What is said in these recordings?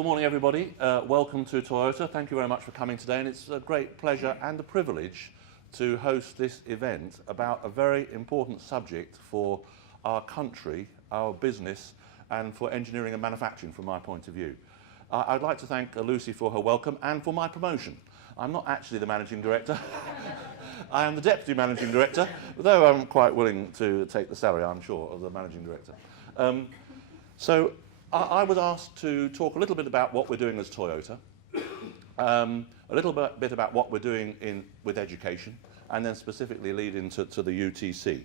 good morning everybody. Welcome to Toyota. Thank you very much for coming today, and it's a great pleasure and a privilege to host this event about a very important subject for our country, our business, and for engineering and manufacturing from my point of view. I'd like to thank Lucy for her welcome and for my promotion. I'm not actually the managing director. I am the deputy managing director, though I'm quite willing to take the salary, I'm sure, of the managing director. I was asked to talk a little bit about what we're doing as Toyota, a little bit about what we're doing with education, and then specifically lead into the UTC.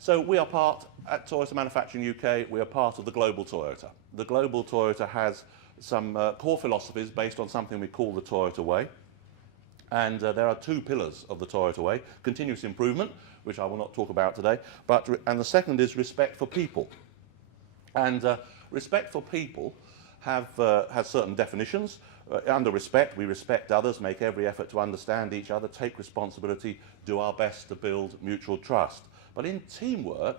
So we are part, at Toyota Manufacturing UK, we are part of the Global Toyota. The Global Toyota has some core philosophies based on something we call the Toyota Way. And there are two pillars of the Toyota Way: continuous improvement, which I will not talk about today, and the second is respect for people. And respect for people has certain definitions. Under respect, we respect others, make every effort to understand each other, take responsibility, do our best to build mutual trust. But in teamwork,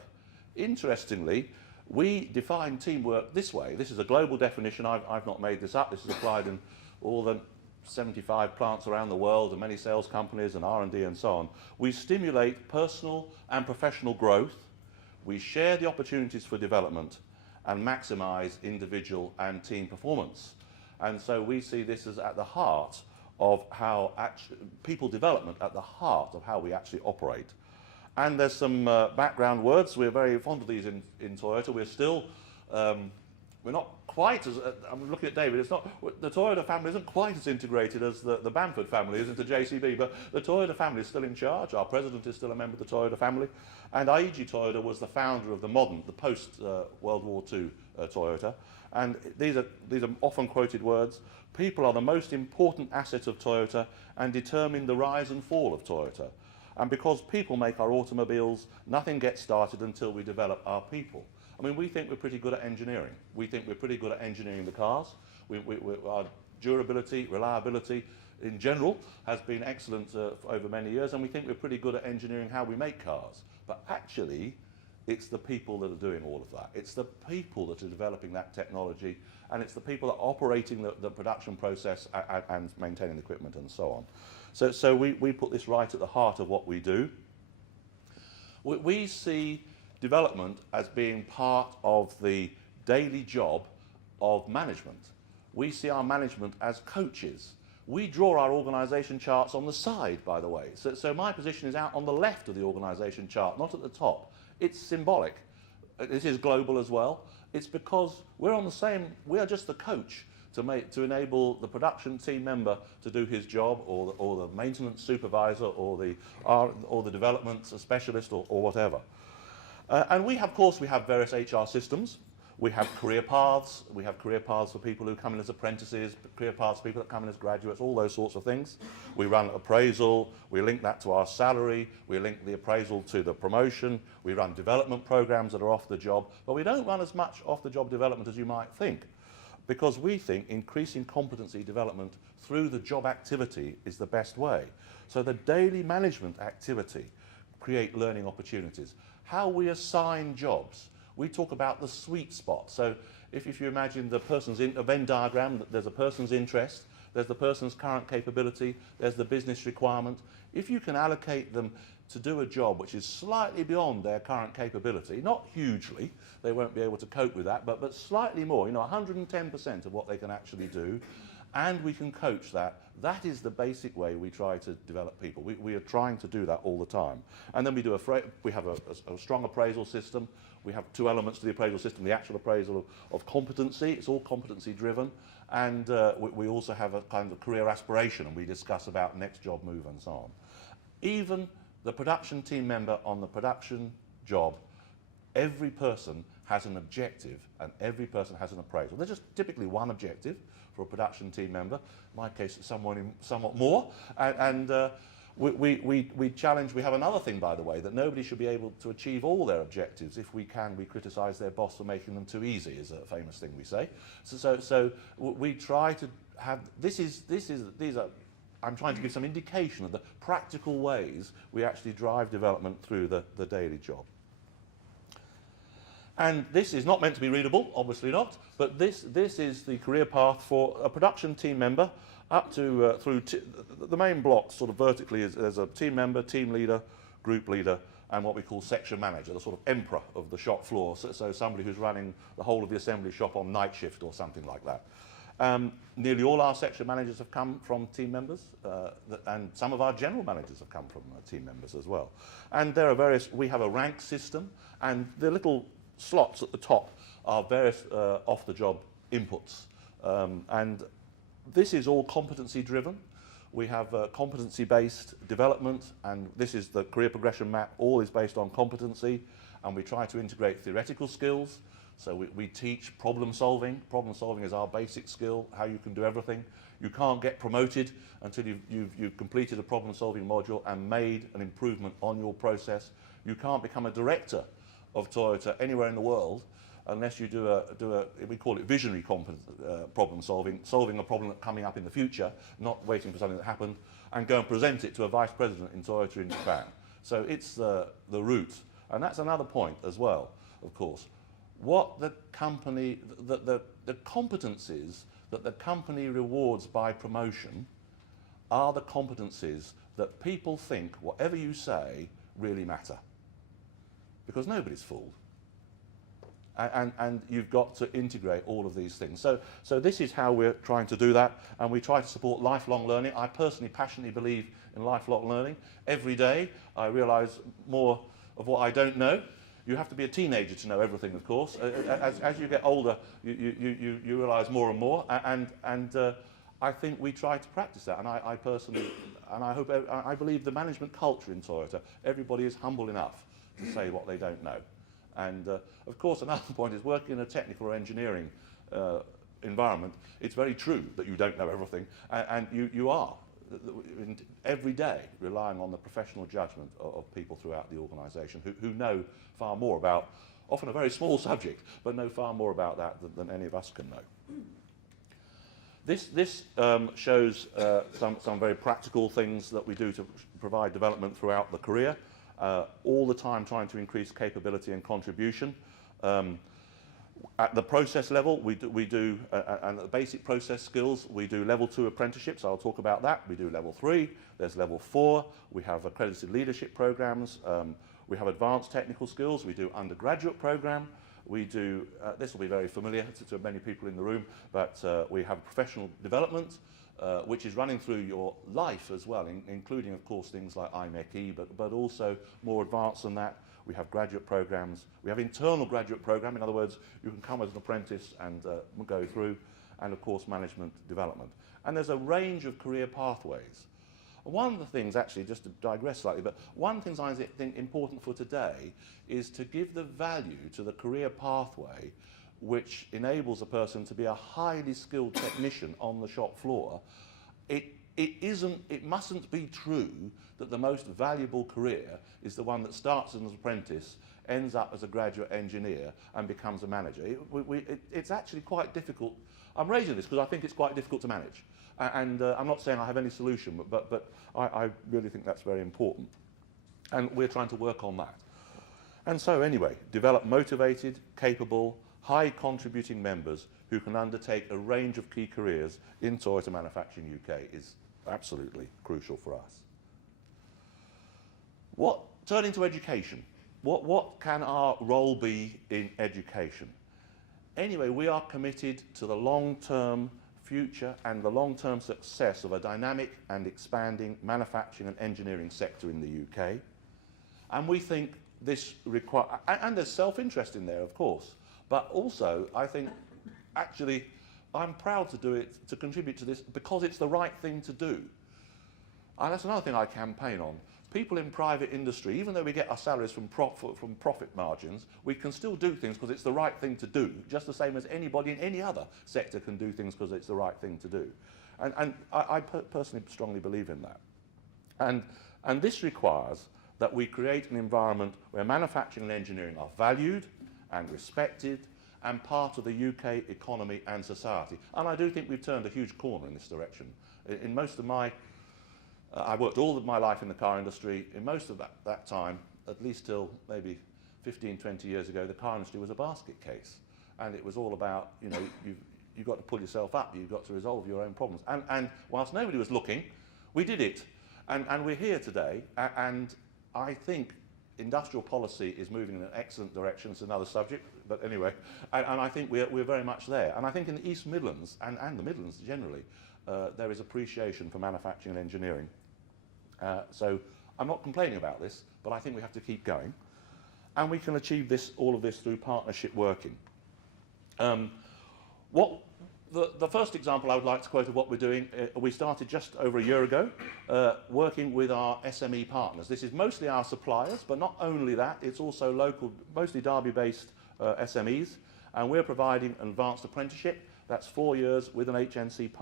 interestingly, we define teamwork this way. This is a global definition. I've not made this up. This is applied in all the 75 plants around the world and many sales companies and R&D and so on. We stimulate personal and professional growth. We share the opportunities for development and maximise individual and team performance. And so we see this as at the heart of how people development at the heart of how we actually operate. And there's some background words. We're very fond of these in Toyota. We're still, we're not quite as, I'm looking at David, it's not, the Toyota family isn't quite as integrated as the Bamford family is into JCB, but the Toyota family is still in charge. Our president is still a member of the Toyota family. And Aiji Toyoda was the founder of the post-World War II Toyota. And these are often quoted words. People are the most important asset of Toyota and determine the rise and fall of Toyota. And because people make our automobiles, nothing gets started until we develop our people. I mean, we think we're pretty good at engineering. We think we're pretty good at engineering the cars. Our durability, reliability, in general, has been excellent over many years, and we think we're pretty good at engineering how we make cars. But actually, it's the people that are doing all of that. It's the people that are developing that technology, and it's the people that are operating the production process and maintaining the equipment and so on. So we put this right at the heart of what we do. We see development as being part of the daily job of management. We see our management as coaches. We draw our organisation charts on the side, by the way. So my position is out on the left of the organisation chart, not at the top. It's symbolic. This is global as well. It's because we're on the same, we are just the coach to enable the production team member to do his job, or the maintenance supervisor, or the development specialist, or whatever. And we have, of course, we have various HR systems. We have career paths. We have career paths for people who come in as apprentices, career paths for people that come in as graduates, all those sorts of things. We run appraisal. We link that to our salary. We link the appraisal to the promotion. We run development programs that are off the job. But we don't run as much off-the-job development as you might think, because we think increasing competency development through the job activity is the best way. So the daily management activity create learning opportunities. How we assign jobs. We talk about the sweet spot. So if you imagine the person's a Venn diagram, there's a person's interest, there's the person's current capability, there's the business requirement. If you can allocate them to do a job which is slightly beyond their current capability, not hugely, they won't be able to cope with that, but slightly more, 110% of what they can actually do, and we can coach that. That is the basic way we try to develop people. We are trying to do that all the time. And then we have a strong appraisal system. We have two elements to the appraisal system: the actual appraisal of competency. It's all competency driven. And we also have a kind of career aspiration, and we discuss about next job move and so on. Even the production team member on the production job, every person has an objective and every person has an appraisal. There's just typically one objective for a production team member. In my case, it's somewhat more. And we challenge, we have another thing, by the way, that nobody should be able to achieve all their objectives. If we can, we criticise their boss for making them too easy, is a famous thing we say. So we try to have, these are, I'm trying to give some indication of the practical ways we actually drive development through the daily job. And this is not meant to be readable, obviously not, but this is the career path for a production team member up to through the main block sort of vertically is there's a team member, team leader, group leader, and what we call section manager, the sort of emperor of the shop floor, so somebody who's running the whole of the assembly shop on night shift or something like that. Nearly all our section managers have come from team members, and some of our general managers have come from team members as well. And there are various, we have a rank system, and the little slots at the top are various off-the-job inputs. And this is all competency driven. We have competency-based development, and this is the career progression map. All is based on competency, and we try to integrate theoretical skills. So we teach problem solving. Problem solving is our basic skill, how you can do everything. You can't get promoted until you've completed a problem solving module and made an improvement on your process. You can't become a director of Toyota anywhere in the world unless you do a we call it visionary problem solving, solving a problem that's coming up in the future, not waiting for something that happened, and go and present it to a vice president in Toyota in Japan. So it's the route. And that's another point as well, of course. What the company, the competencies that the company rewards by promotion are the competencies that people think whatever you say really matter. Because nobody's fooled. And you've got to integrate all of these things. So this is how we're trying to do that, and we try to support lifelong learning. I personally passionately believe in lifelong learning. Every day I realise more of what I don't know. You have to be a teenager to know everything, of course. As you get older, you realise more and more, and I think we try to practice that. And I personally, and I hope, I believe the management culture in Toyota, everybody is humble enough to say what they don't know. And of course, another point is working in a technical or engineering environment. It's very true that you don't know everything, and you are every day relying on the professional judgment of people throughout the organisation who know far more about, often a very small subject, but know far more about that than any of us can know. This shows some very practical things that we do to provide development throughout the career. All the time trying to increase capability and contribution. At the process level, we do and the basic process skills, we do level 2 apprenticeships. I'll talk about that. We do level 3, there's level 4, we have accredited leadership programs, we have advanced technical skills, we do undergraduate program, we do, this will be very familiar to many people in the room, but we have professional development, which is running through your life as well, including, of course, things like IMECE, but also more advanced than that. We have graduate programs. We have internal graduate program. In other words, you can come as an apprentice and go through, and, of course, management development. And there's a range of career pathways. One of the things, actually, just to digress slightly, but one of the things I think important for today is to give the value to the career pathway which enables a person to be a highly skilled technician on the shop floor. It mustn't be true that the most valuable career is the one that starts as an apprentice, ends up as a graduate engineer, and becomes a manager. It's actually quite difficult. I'm raising this because I think it's quite difficult to manage. And I'm not saying I have any solution, but I really think that's very important. And we're trying to work on that. And so anyway, develop motivated, capable, high contributing members who can undertake a range of key careers in Toyota Manufacturing UK is absolutely crucial for us. Turning to education, what can our role be in education? Anyway, we are committed to the long-term future and the long-term success of a dynamic and expanding manufacturing and engineering sector in the UK. And we think this requires, and there's self-interest in there, of course, but also I think actually I'm proud to do it, to contribute to this because it's the right thing to do. And that's another thing I campaign on. People in private industry, even though we get our salaries from profit margins, we can still do things because it's the right thing to do, just the same as anybody in any other sector can do things because it's the right thing to do. And I personally strongly believe in that. And this requires that we create an environment where manufacturing and engineering are valued and respected and part of the UK economy and society. And I do think we've turned a huge corner in this direction. In most of my I worked all of my life in the car industry. In most of that time, at least till maybe 15, 20 years ago, the car industry was a basket case. And it was all about, you know, you've got to pull yourself up, you've got to resolve your own problems. And whilst nobody was looking, we did it. And we're here today, and I think industrial policy is moving in an excellent direction. It's another subject, but anyway, and I think we're very much there. And I think in the East Midlands, and the Midlands generally, there is appreciation for manufacturing and engineering. So I'm not complaining about this, but I think we have to keep going. And we can achieve all of this through partnership working. The first example I would like to quote of what we're doing, we started just over a year ago, working with our SME partners. This is mostly our suppliers, but not only that, it's also local, mostly Derby-based SMEs, and we're providing an advanced apprenticeship. That's 4 years with an HNC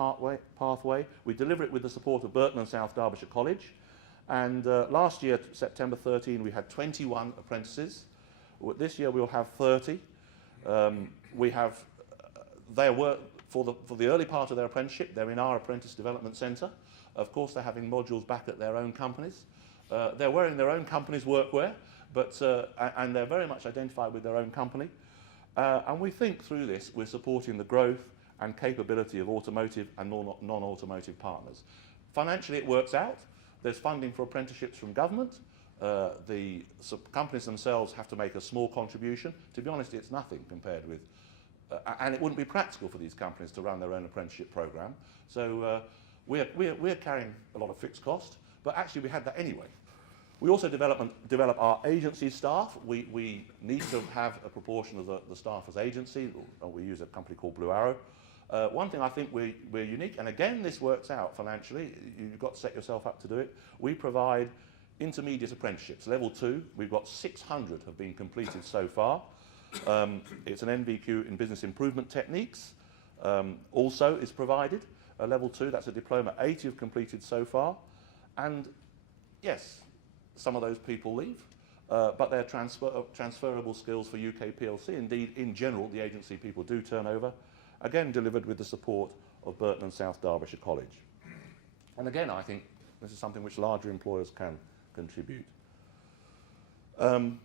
pathway. We deliver it with the support of Burton and South Derbyshire College. And last year, September 13, we had 21 apprentices. This year we'll have 30. They work for the early part of their apprenticeship. They're in our Apprentice Development Centre. Of course, they're having modules back at their own companies. They're wearing their own company's workwear, and they're very much identified with their own company. And we think through this, we're supporting the growth and capability of automotive and non-automotive partners. Financially, it works out. There's funding for apprenticeships from government. The companies themselves have to make a small contribution. To be honest, it's nothing compared with, and it wouldn't be practical for these companies to run their own apprenticeship program. So we're carrying a lot of fixed cost, but actually we had that anyway. We also develop our agency staff. We need to have a proportion of the staff as agency. We use a company called Blue Arrow. One thing I think we're unique, and again this works out financially, you've got to set yourself up to do it. We provide intermediate apprenticeships, level 2. We've got 600 have been completed so far. It's an NVQ in business improvement techniques. Also is provided a level 2, that's a diploma. 80 have completed so far. And yes, some of those people leave, but they're transferable skills for UK PLC. Indeed, in general, the agency people do turn over. Again, delivered with the support of Burton and South Derbyshire College. And again, I think this is something which larger employers can contribute. And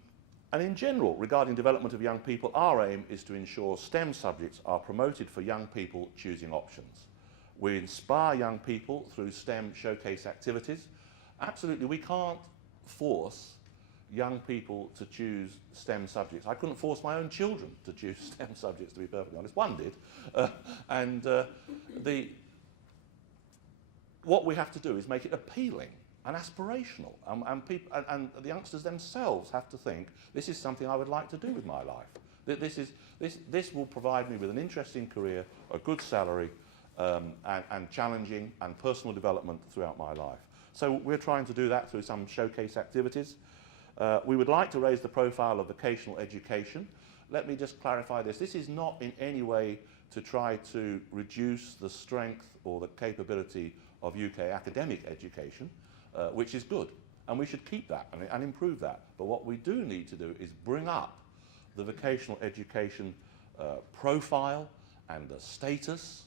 in general, regarding development of young people, our aim is to ensure STEM subjects are promoted for young people choosing options. We inspire young people through STEM showcase activities. Absolutely, we can't force young people to choose STEM subjects. I couldn't force my own children to choose STEM subjects, to be perfectly honest. One did. What we have to do is make it appealing and aspirational. And the youngsters themselves have to think, this is something I would like to do with my life. This will provide me with an interesting career, a good salary, and challenging and personal development throughout my life. So we're trying to do that through some showcase activities. We would like to raise the profile of vocational education. Let me just clarify this. This is not in any way to try to reduce the strength or the capability of UK academic education, which is good. And we should keep that and improve that. But what we do need to do is bring up the vocational education profile and the status.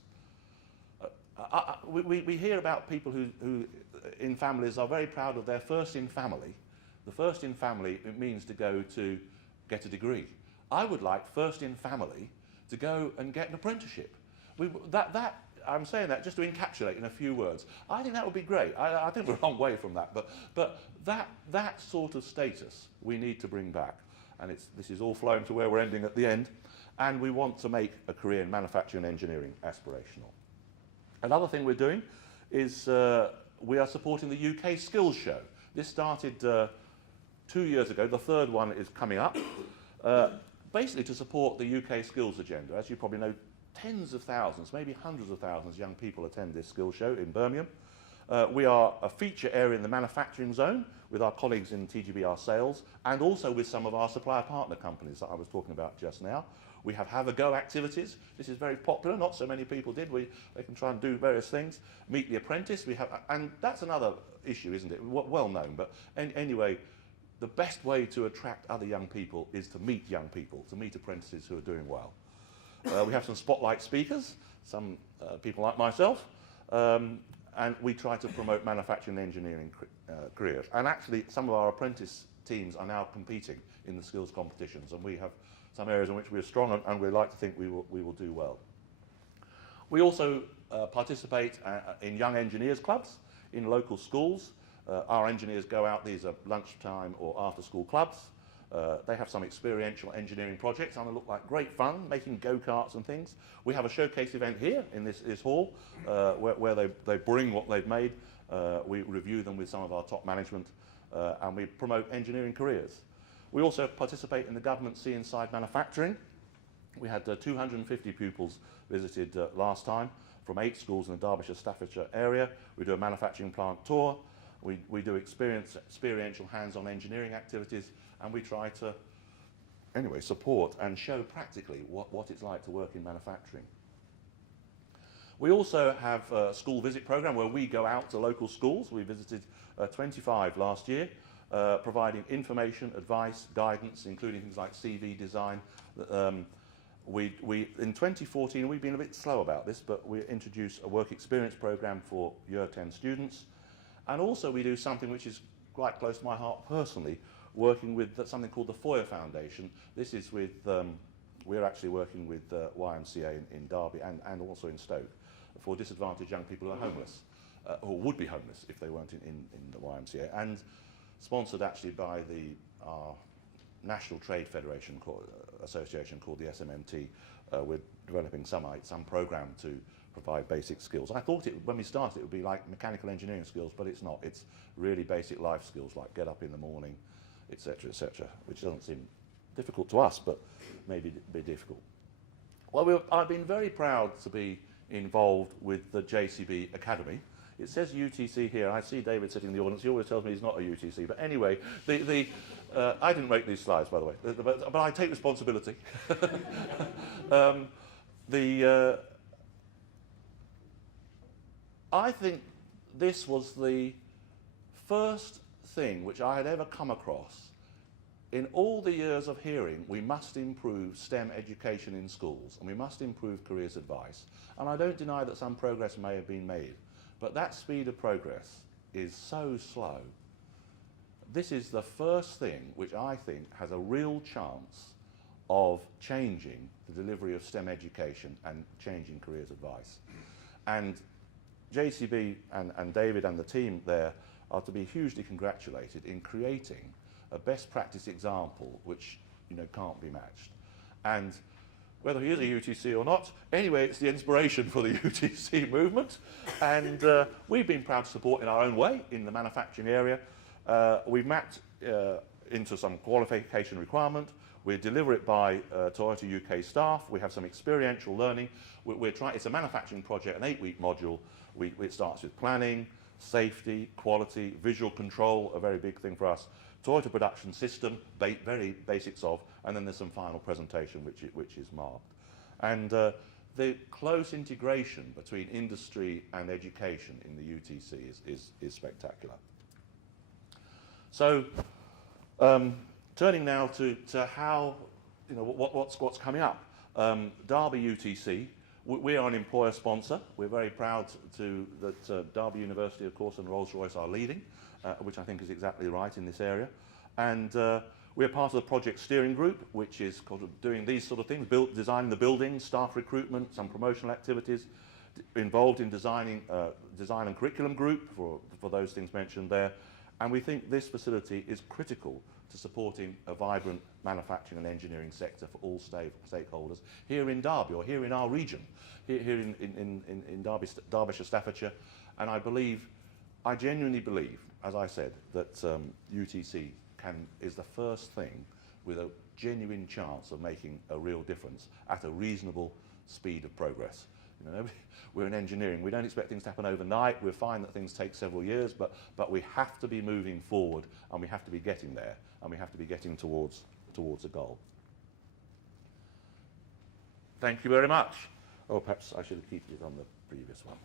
We hear about people who in families are very proud of their first in family. The first in family, it means to go to get a degree. I would like first in family to go and get an apprenticeship. I'm saying that just to encapsulate in a few words. I think that would be great. I think we're a long way from that, but that sort of status we need to bring back. And this is all flowing to where we're ending at the end. And we want to make a career in manufacturing and engineering aspirational. Another thing we're doing is we are supporting the UK Skills Show. This started 2 years ago. The third one is coming up, basically to support the UK skills agenda. As you probably know, tens of thousands, maybe hundreds of thousands of young people attend this skills show in Birmingham. We are a feature area in the manufacturing zone with our colleagues in TGBR sales and also with some of our supplier partner companies that I was talking about just now. We have a go activities. This is very popular. Not so many people did. They can try and do various things. Meet the apprentice. And that's another issue, isn't it? Well known. But anyway, the best way to attract other young people is to meet young people, to meet apprentices who are doing well. We have some spotlight speakers, some people like myself, and we try to promote manufacturing and engineering careers. And actually, some of our apprentice teams are now competing in the skills competitions, and we have some areas in which we are strong, and we like to think we will do well. We also participate in young engineers clubs in local schools. Our engineers go out, these are lunchtime or after school clubs. They have some experiential engineering projects and they look like great fun, making go-karts and things. We have a showcase event here in this hall where they bring what they've made. We review them with some of our top management and we promote engineering careers. We also participate in the government Sea Inside manufacturing. We had 250 pupils visited last time from 8 schools in the Derbyshire, Staffordshire area. We do a manufacturing plant tour. We do experiential hands-on engineering activities, and we try to, anyway, support and show practically what it's like to work in manufacturing. We also have a school visit program where we go out to local schools. We visited 25 last year, providing information, advice, guidance, including things like CV design. In 2014, we've been a bit slow about this, but we introduced a work experience program for Year 10 students. And also we do something which is quite close to my heart personally, working with something called the Foyer Foundation. This is with, we're actually working with YMCA in Derby and also in Stoke for disadvantaged young people who are homeless, or would be homeless if they weren't in the YMCA, and sponsored actually by our National Trade Federation association called the SMMT. We're developing some program to provide basic skills. I thought when we started it would be like mechanical engineering skills, but it's not. It's really basic life skills like get up in the morning, etc., which doesn't seem difficult to us, but maybe be difficult. Well, I've been very proud to be involved with the JCB Academy. It says UTC here. I see David sitting in the audience. He always tells me he's not a UTC. But anyway, I didn't make these slides, by the way, but I take responsibility. I think this was the first thing which I had ever come across in all the years of hearing we must improve STEM education in schools and we must improve careers advice. And I don't deny that some progress may have been made, but that speed of progress is so slow. This is the first thing which I think has a real chance of changing the delivery of STEM education and changing careers advice. And JCB and David and the team there are to be hugely congratulated in creating a best practice example which can't be matched. And whether he is a UTC or not, anyway, it's the inspiration for the UTC movement. And we've been proud to support in our own way in the manufacturing area. We've mapped into some qualification requirement. We deliver it by Toyota UK staff. We have some experiential learning. It's a manufacturing project, an 8-week module. It starts with planning, safety, quality, visual control, a very big thing for us. Toyota production system, very basics of, and then there's some final presentation which is marked. And the close integration between industry and education in the UTC is spectacular. So, turning now to how, what's coming up. Darby UTC, we are an employer sponsor. We're very proud that Derby University, of course, and Rolls-Royce are leading, which I think is exactly right in this area. And we're part of the project steering group, which is doing these sort of things, designing the building, staff recruitment, some promotional activities, involved in designing design and curriculum group for those things mentioned there. And we think this facility is critical to supporting a vibrant manufacturing and engineering sector for all stakeholders here in Derby, or here in our region, here in Derbyshire, Staffordshire. And I genuinely believe, as I said, that UTC is the first thing with a genuine chance of making a real difference at a reasonable speed of progress. We're in engineering. We don't expect things to happen overnight. We're fine that things take several years, but we have to be moving forward, and we have to be getting there, and we have to be getting towards a goal. Thank you very much. Oh, perhaps I should have kept it on the previous one.